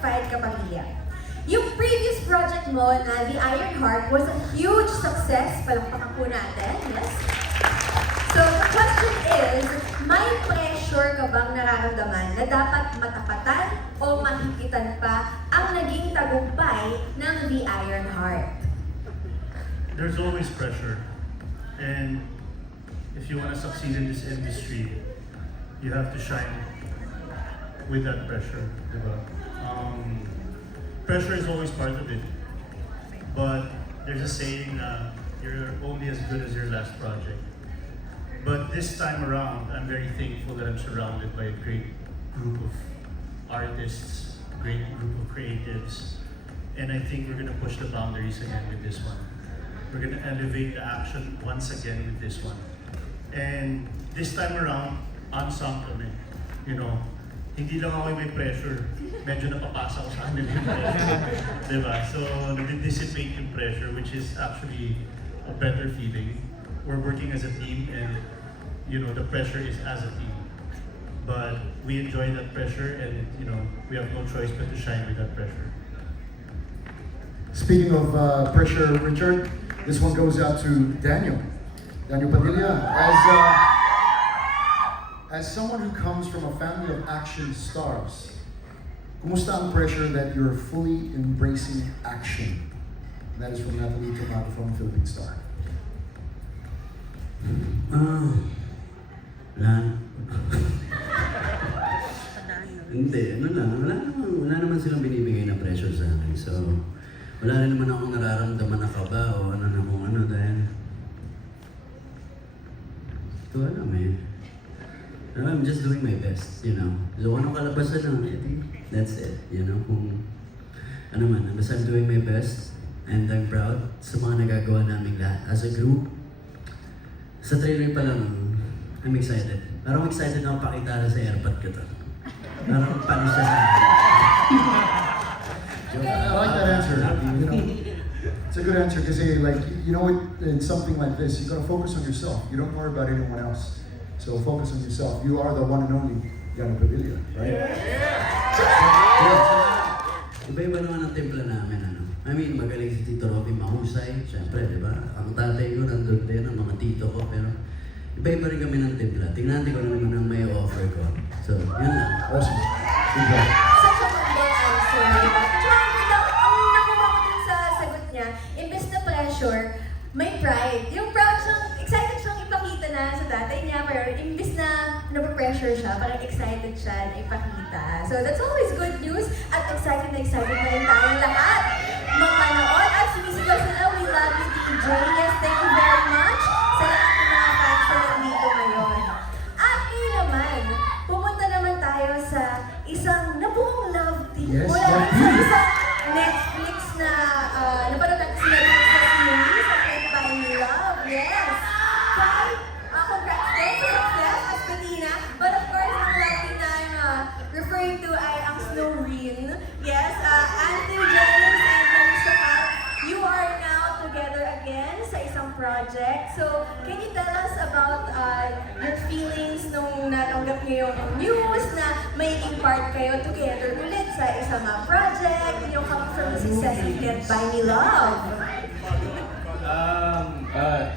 certified kapamilya. Yung previous project mo na The Iron Heart was a huge success. Palakpakan po natin, yes? So the question is, may pressure ka bang nararamdaman na dapat matapatan o mahigitan pa ang naging tagumpay ng The Iron Heart? There's always pressure. And if you want to succeed in this industry, you have to shine with that pressure, diba? Pressure is always part of it. But there's a saying na you're only as good as your last project. But this time around, I'm very thankful that I'm surrounded by a great group of artists, a great group of creatives. And I think we're gonna push the boundaries again with this one. We're gonna elevate the action once again with this one. And this time around, unsung kami. You know, hindi lang ako may pressure. Medyo napapasa ko sa kanila yung pressure. Diba? So, nag-dissipate yung pressure, which is actually a better feeling. We're working as a team and, you know, the pressure is as a team. But we enjoy that pressure and, you know, we have no choice but to shine with that pressure. Speaking of pressure, Richard, this one goes out to Daniel. Daniel Padilla. As someone who comes from a family of action stars, kumusta ang pressure that you're fully embracing action? And that is from Natalie Tomato from Philippine Star. Wala. Hindi, wala naman silang binibigay na pressure sa akin. So, wala rin naman akong nararamdaman na kaba o ano na kung ano dahil ito alam eh. I'm just doing my best, you know. So, anong kalabasan lang, I think that's it, you know. Kung ano man, basta I'm doing my best and I'm proud sa mga nagagawa namin lahat as a group. Sa trailer pa lang, I'm excited. Parang excited na ako pakita sa airpod ko to. Parang panis siya sa akin. I like that answer. You know, it's a good answer because, like, you know, in something like this, you gotta focus on yourself. You don't worry about anyone else. So focus on yourself. You are the one and only Daniel Padilla, right? Iba-iba naman ang templa namin, ano. I mean, magaling si Tito Robby mahusay, syempre, di ba? Ang tatay ko nandun din, ang mga tito ko, pero iba-iba rin kami ng templa. Tingnan natin ko naman ang may offer ko. So, yun lang. Awesome. Good job. Such a humble answer, di ba? Tsaka ang nakuha ko dun sa sagot niya, imbes na pressure, may pride. Yung proud siyang, excited siyang ipakita na sa tatay niya, pero imbes na napapressure siya, parang excited siya na ipakita. So that's always good news at excited na rin tayong lahat mapanood at sumisigaw sila, we love you, DJ. Yes, thank you very much sa lahat ng mga fans na nandito ngayon. At ngayon naman, pumunta naman tayo sa isang nabuong love team. Yes, Mula love sa team. isang Netflix na napanood natin sila dito sa series sa Can't Buy Me Love. Yes! Kay, congrats din sa success as Bettina. But of course, ang love team na I'm referring to ay ang Snowreen. Yes, Anthony James and Marisha Cal, you are now together again sa isang project. So, can you tell us about your feelings nung natanggap niyo yung news na magiging part kayo together ulit sa isang project? Yung coming from the success of Can't Buy Me Love.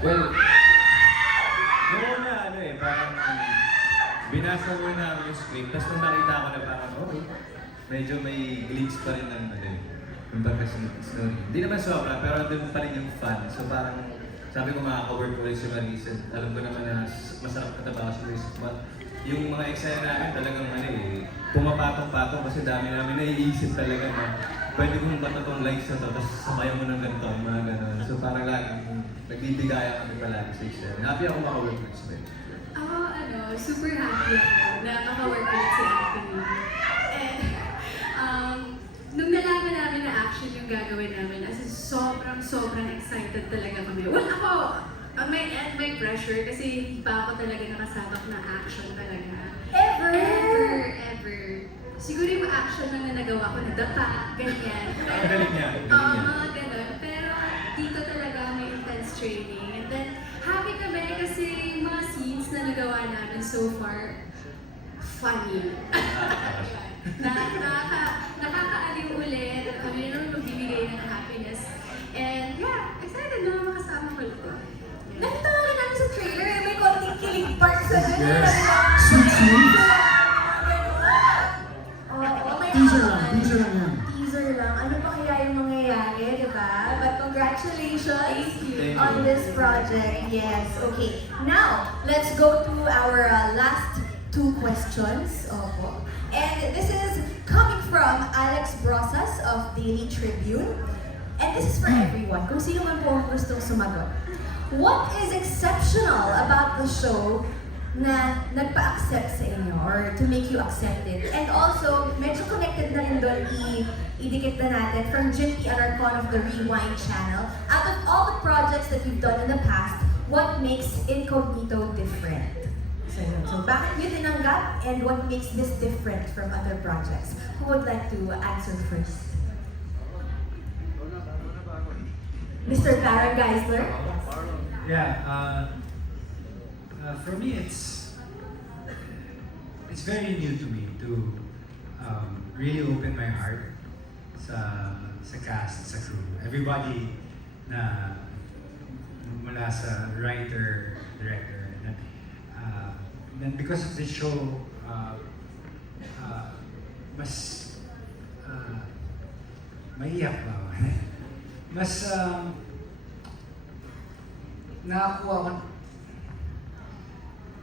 Well, noon na ano eh, parang binasa ko na yung script, tapos nung nakita ko na parang, okay, medyo may glitch pa rin ng ano eh, yung pagka-story. Hindi naman sobra, pero doon pa rin yung fun. So parang, sabi ko makaka-work ko rin si Marisa. Alam ko naman na masarap katabaho si Marisa. But yung mga eksena namin talagang ano eh, pumapatong-patong kasi dami namin naiisip talaga na pwede kong bato tong likes na to, tapos sabayan mo ng ganito, mga gano'n. So parang laging nagbibigaya kami palagi sa eksena. Happy ako maka-work with si Marisa. Ako, super happy ako na maka-work ulit si Anthony. And, nung nalaman namin na action yung gagawin namin, as in, sobrang excited talaga kami. Well, ako, may pressure kasi hindi pa ako talaga nakasabak na action talaga. Ever. Siguro yung action lang na nagawa ko, nadapa, ganyan. Ang galing niya. Mga ganun. Pero dito talaga may intense training. And then, happy kami kasi yung mga scenes na nagawa namin so far, funny. Nakakaaliw Teaser lang yan. Teaser lang. Ano pa kaya yung mangyayari, di ba? But congratulations Thank you. on this project. Yes, okay. Now, let's go to our last two questions. Opo. And this is coming from Alex Brosas of Daily Tribune. And this is for everyone. Kung sino man po ang gustong sumagot. What is exceptional about the show na nagpa-accept sa inyo or to make you accept it? And also, medyo connected na rin doon, idikit na natin from Jimpy and Arcon of the Rewind channel. Out of all the projects that you've done in the past, what makes Incognito different? So bakit nyo tinanggap and what makes this different from other projects? Who would like to answer first? Mr. Baron Geisler? Yeah, for me it's very new to me to really open my heart sa cast, sa crew. Everybody na mula sa writer, director, and then because of this show, mas maiyak ba? Mas nakakuha ko,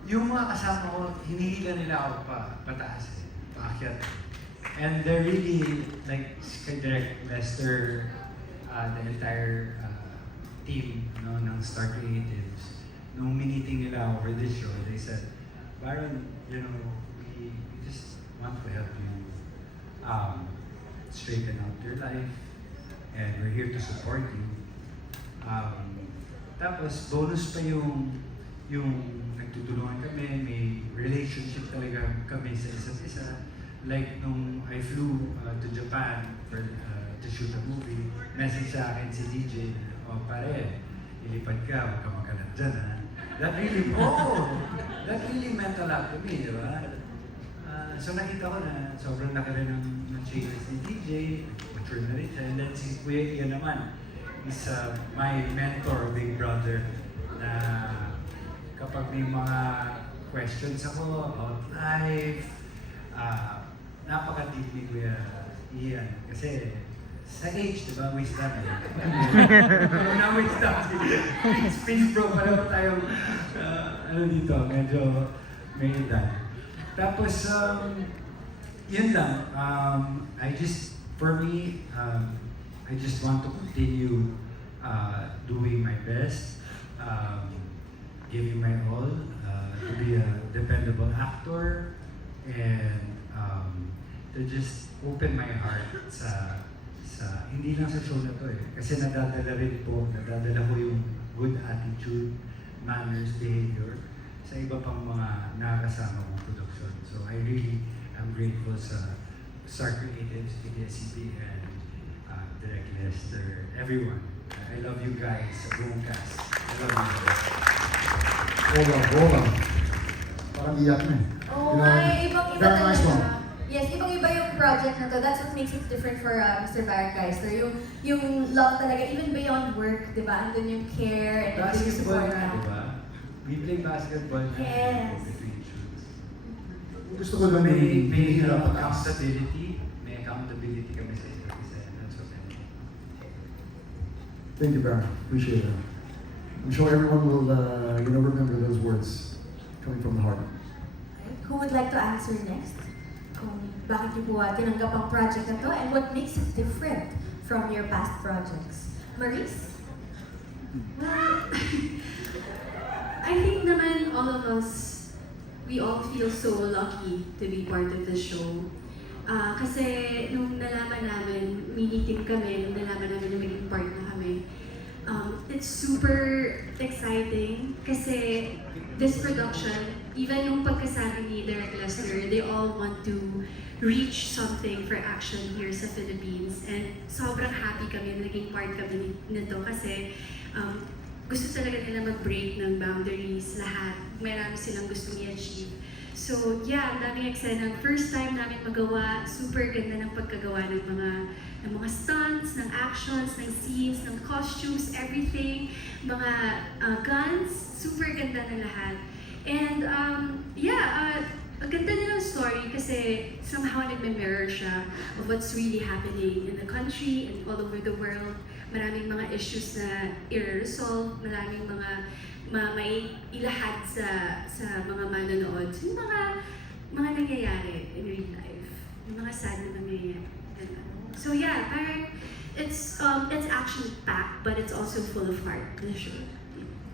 yung mga kasama ko, hinihila nila ako pataas, paakyat. And they're really, like, Direct Lester, the entire team ng Star Creatives, nung miniting nila over this show, they said, Baron, you know, we just want to help you straighten out your life, and we're here to support you. Tapos, bonus pa yung nagtutulungan kami, may relationship talaga kami sa isa't isa. Like, nung I flew to Japan to shoot a movie, message sa akin si DJ, oh pare, ilipad ka, huwag ka makalat dyan, ha? That really meant a lot to me, di ba? So nakita ko na sobrang laki rin ng changes ni DJ, mature na rin siya. And then si Kuya Ian naman, is my mentor, big brother, na kapag may mga questions ako about life, napaka-deep ni Kuya Ian. Kasi sa age, di ba, wisdom eh. Na wisdom. Space bro, pareho tayong, ano dito, medyo may edad. Tapos, yun lang. For me, I just want to continue doing my best, giving my all, to be a dependable actor, and to just open my heart sa hindi lang sa show na to eh. Kasi nadadala ko yung good attitude, manners, behavior sa iba pang mga nakakasama kong production. So I really am grateful sa Star Creatives, PDSCP, and Direct Lester, everyone. I love you guys, sa buong cast. I love you guys. Hold on. Parang iyak na eh. Oh, You know, my, ibang-iba very nice one. talaga. Yes, ibang-iba yung project na to. That's what makes it different for Mr. Baron Geisler. Yung love talaga, even beyond work, di ba? Andun yung care and andun yung Basketball support na, di ba? We play basketball na. Yes. Between shoots. Gusto ko lang May hirap accountability. May accountability kami sa isa't isa. And that's what I mean. Thank you, Baron. Appreciate it. I'm sure everyone will, remember those words coming from the heart. Who would like to answer next? Kung bakit niyo po tinanggap ang project na to and what makes it different from your past projects? Maurice? Well, I think naman all of us, we all feel so lucky to be part of the show. Kasi nung nalaman namin, mini-team kami, nung nalaman namin na maging part na kami, it's super exciting kasi this production, even yung pagkasabi ni Direct Lester, they all want to reach something for action here sa Philippines. And sobrang happy kami na naging part kami nito kasi gusto talaga nila mag-break ng boundaries lahat. Marami silang gustong i-achieve. So yeah, ang daming eksena. First time namin magawa, super ganda ng pagkagawa ng mga stunts, ng actions, ng scenes, ng costumes, everything. Mga guns, super ganda na lahat. And ang ganda nilang story kasi somehow nagme-mirror siya of what's really happening in the country and all over the world. Maraming mga issues na i-resolve, maraming mga may ilahad sa mga manonood. Yung mga nangyayari in real life. Yung mga sad na nangyayari. So yeah, parang it's action-packed but it's also full of heart, the show.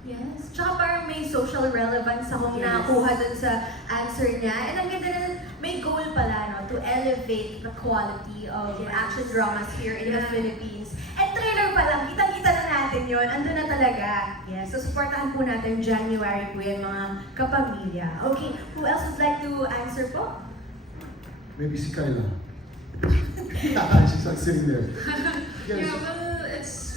Yes. Tsaka parang may social relevance akong Yes. nakuha dun sa answer niya. And ang ganda na may goal pala, no? To elevate the quality of Yes. action dramas here in the Yeah. Philippines. And trailer pa lang, kitang-kita na natin yun. Andun na talaga. Yes. So, supportahan po natin January po yan, mga kapamilya. Okay, who else would like to answer po? Maybe si Kyla. She's like sitting there. Yeah, well,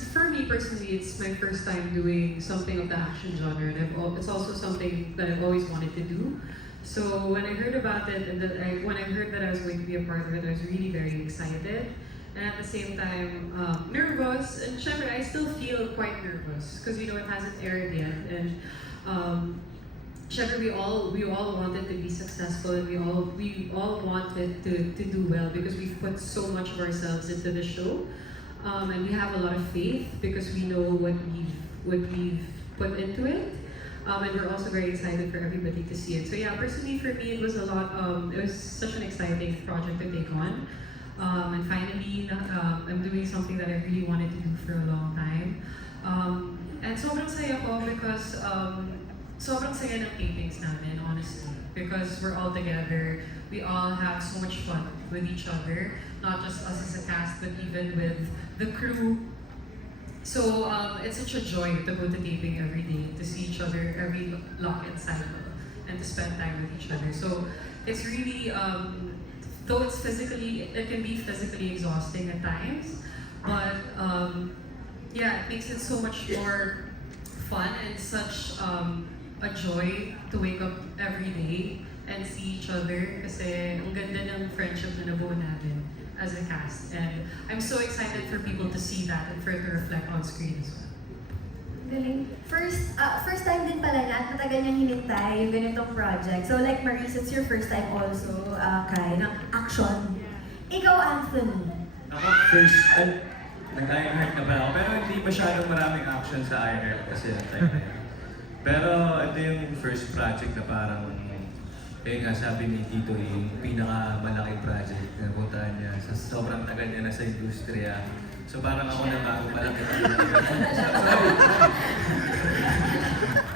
for me personally, it's my first time doing something of the action genre, and it's also something that I've always wanted to do. So when I heard about it, and when I heard that I was going to be a part of it, I was really very excited, and at the same time nervous. And syempre, I still feel quite nervous because it hasn't aired yet, and syempre, we all wanted to be successful, and we all wanted to do well because we've put so much of ourselves into the show. And we have a lot of faith because we know what we've put into it, and we're also very excited for everybody to see it. So yeah, personally for me, it was a lot. It was such an exciting project to take on, and finally, I'm doing something that I really wanted to do for a long time. And sobrang saya ko because sobrang saya ng tapings namin, honestly, because we're all together. We all have so much fun with each other, not just us as a cast, but even with the crew. So it's such a joy to go to taping every day, to see each other every lock-in cycle, and to spend time with each other. So it's really, though it can be physically exhausting at times, but yeah, it makes it so much more fun and such a joy to wake up every day and see each other kasi ang ganda ng friendship na nabuo namin as a cast. And I'm so excited for people to see that and for it to reflect on screen as well. Galing. First time din pala niya at matagal niyang hinintay yung ganitong project. So like Maurice, it's your first time also, Kai, ng action. Ikaw, Anthony. Ako first, nag-Ironheart na pala ako, pero hindi masyadong maraming action sa Ironheart kasi yung time na yun. Pero ito yung first project na parang, nga sabi ni Tito, yung pinakamalaking project na puntahan niya sa sobrang tagal niya na sa industriya. So parang ako na bago malaki.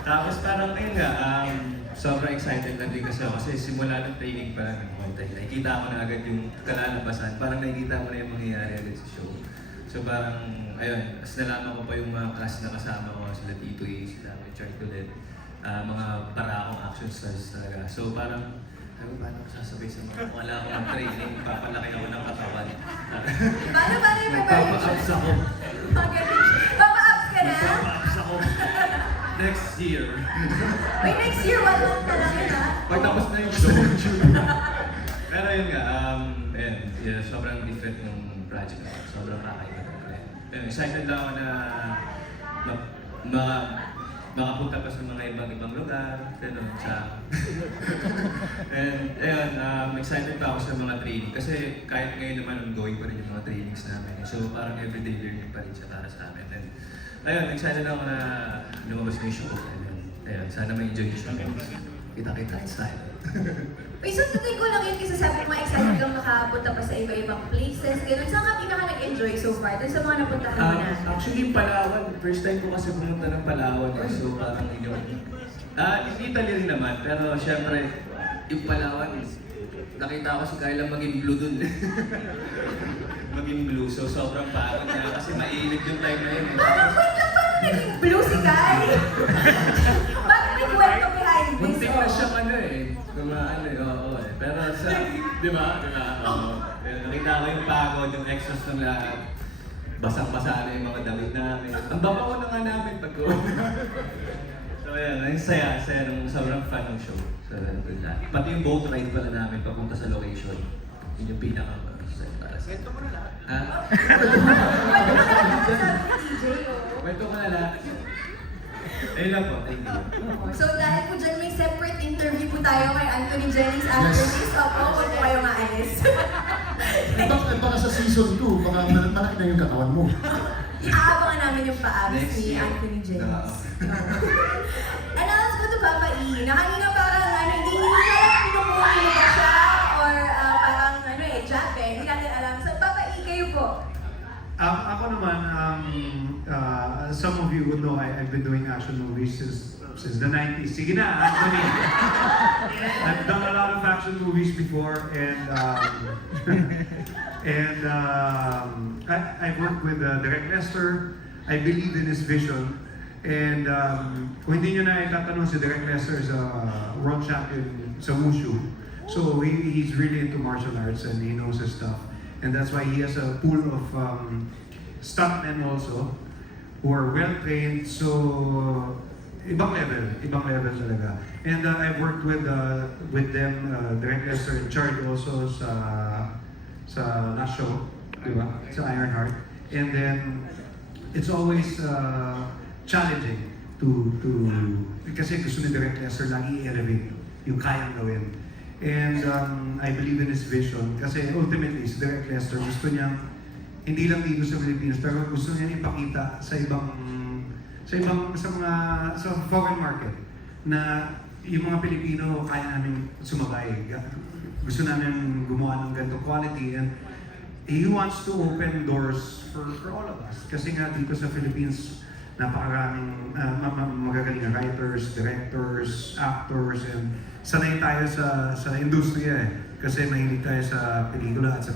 Tapos parang ayun nga, sobrang excited na din kasi ako kasi simula ng training pa lang ng content. Nakikita ko na agad yung kalalabasan, parang nakikita ko na yung mangyayari agad sa show. So parang, ayun, as nalaman ko pa yung mga cast na kasama ko, sila Tito A, sila Richard Colette, mga parakong action stars talaga. So parang, paano ko sasabay sa mga kung wala akong training, papalaki ako ng katawan. Paano yung preparation? Magpapa-ups ako. Papa-ups ka na? Magpapa-ups ako. Next year. Wait, next year, 1 month na lang yun, ha? Pagtapos na yung show. Pero yun nga, yeah, sobrang different ng project na. Sobrang kakaiba. Excited lang ako na makapunta pa sa mga ibang lugar, gano'n sa... And ayun, excited pa ako sa mga training kasi kahit ngayon naman ongoing pa rin yung mga trainings namin. So parang everyday learning pa rin siya para sa amin. And ayun, excited ako na lumabas na yung show. Ayun, sana ma-enjoy yung show. Kita-kita tayo. Wait, so tuloy ko lang yun kasi sabi mo excited kang makapunta pa sa iba-ibang places. Ganun, saan ka pinaka nag-enjoy so far? Dun sa mga napuntahan mo na? Actually, Palawan. First time ko kasi pumunta ng Palawan. So parang hindi Italy rin naman. Pero syempre, yung Palawan, nakita ko si Kyla maging blue dun. Maging blue. So sobrang pagod niya kasi mainit yung time na yun. Parang wait lang, paano naging blue si Kai? Bakit may kwento behind this? Muntik na siya oo eh. Pero sa, di ba? Oo. Nakita ko yung pagod, yung extras ng lahat. Basang-basa na yung mga damit namin. Ang babaw na nga namin pag-go. So ayan, ang saya nung sobrang fun ng show. So, pati yung boat ride pala namin papunta sa location. Yun yung pinaka-saya para sa... Kwento mo na lahat. Ha? Kwento mo na lahat sabi ni TJ, oh. Kwento ko na lahat. Ayun lang po, thank you. So dahil po dyan may separate interview po tayo kay Anthony Jennings after Yes. this. Opo, huwag po kayo maalis. Baka sa season 2, baka malaki na yung katawan mo. Aabangan namin yung paabs Next ni year. Anthony Jennings. And now let's go to Papa E. Na kanina parang hindi na lang pinupuli mo ba siya or parang Jack hindi natin alam. So Papa E, kayo po. Ako naman, some of you would know I've been doing action movies since the 90s. Sige na, Anthony. I've done a lot of action movies before, and I've worked with Direk Lester. I believe in his vision. And kung hindi nyo na itatanong, si Direk Lester is a world champion sa Wushu. So he's really into martial arts and he knows his stuff. And that's why he has a pool of stuntmen also who are well trained. So ibang level talaga. And I've worked with them, Direk Lester in charge also sa last show, di ba? Sa Ironheart. And then it's always challenging to kasi gusto ni Direk Lester lang i-elevate yung kayang gawin. And I believe in his vision kasi ultimately si Direk Lester gusto niyang hindi lang dito sa Pilipinas pero gusto niya ipakita sa foreign market na yung mga Pilipino kaya namin sumabay. Gusto namin gumawa ng ganito quality, and he wants to open doors for all of us. Kasi nga dito sa Philippines, napakaraming magagaling na writers, directors, actors, and sanay tayo sa industriya eh. Kasi mahilig tayo sa pelikula at sa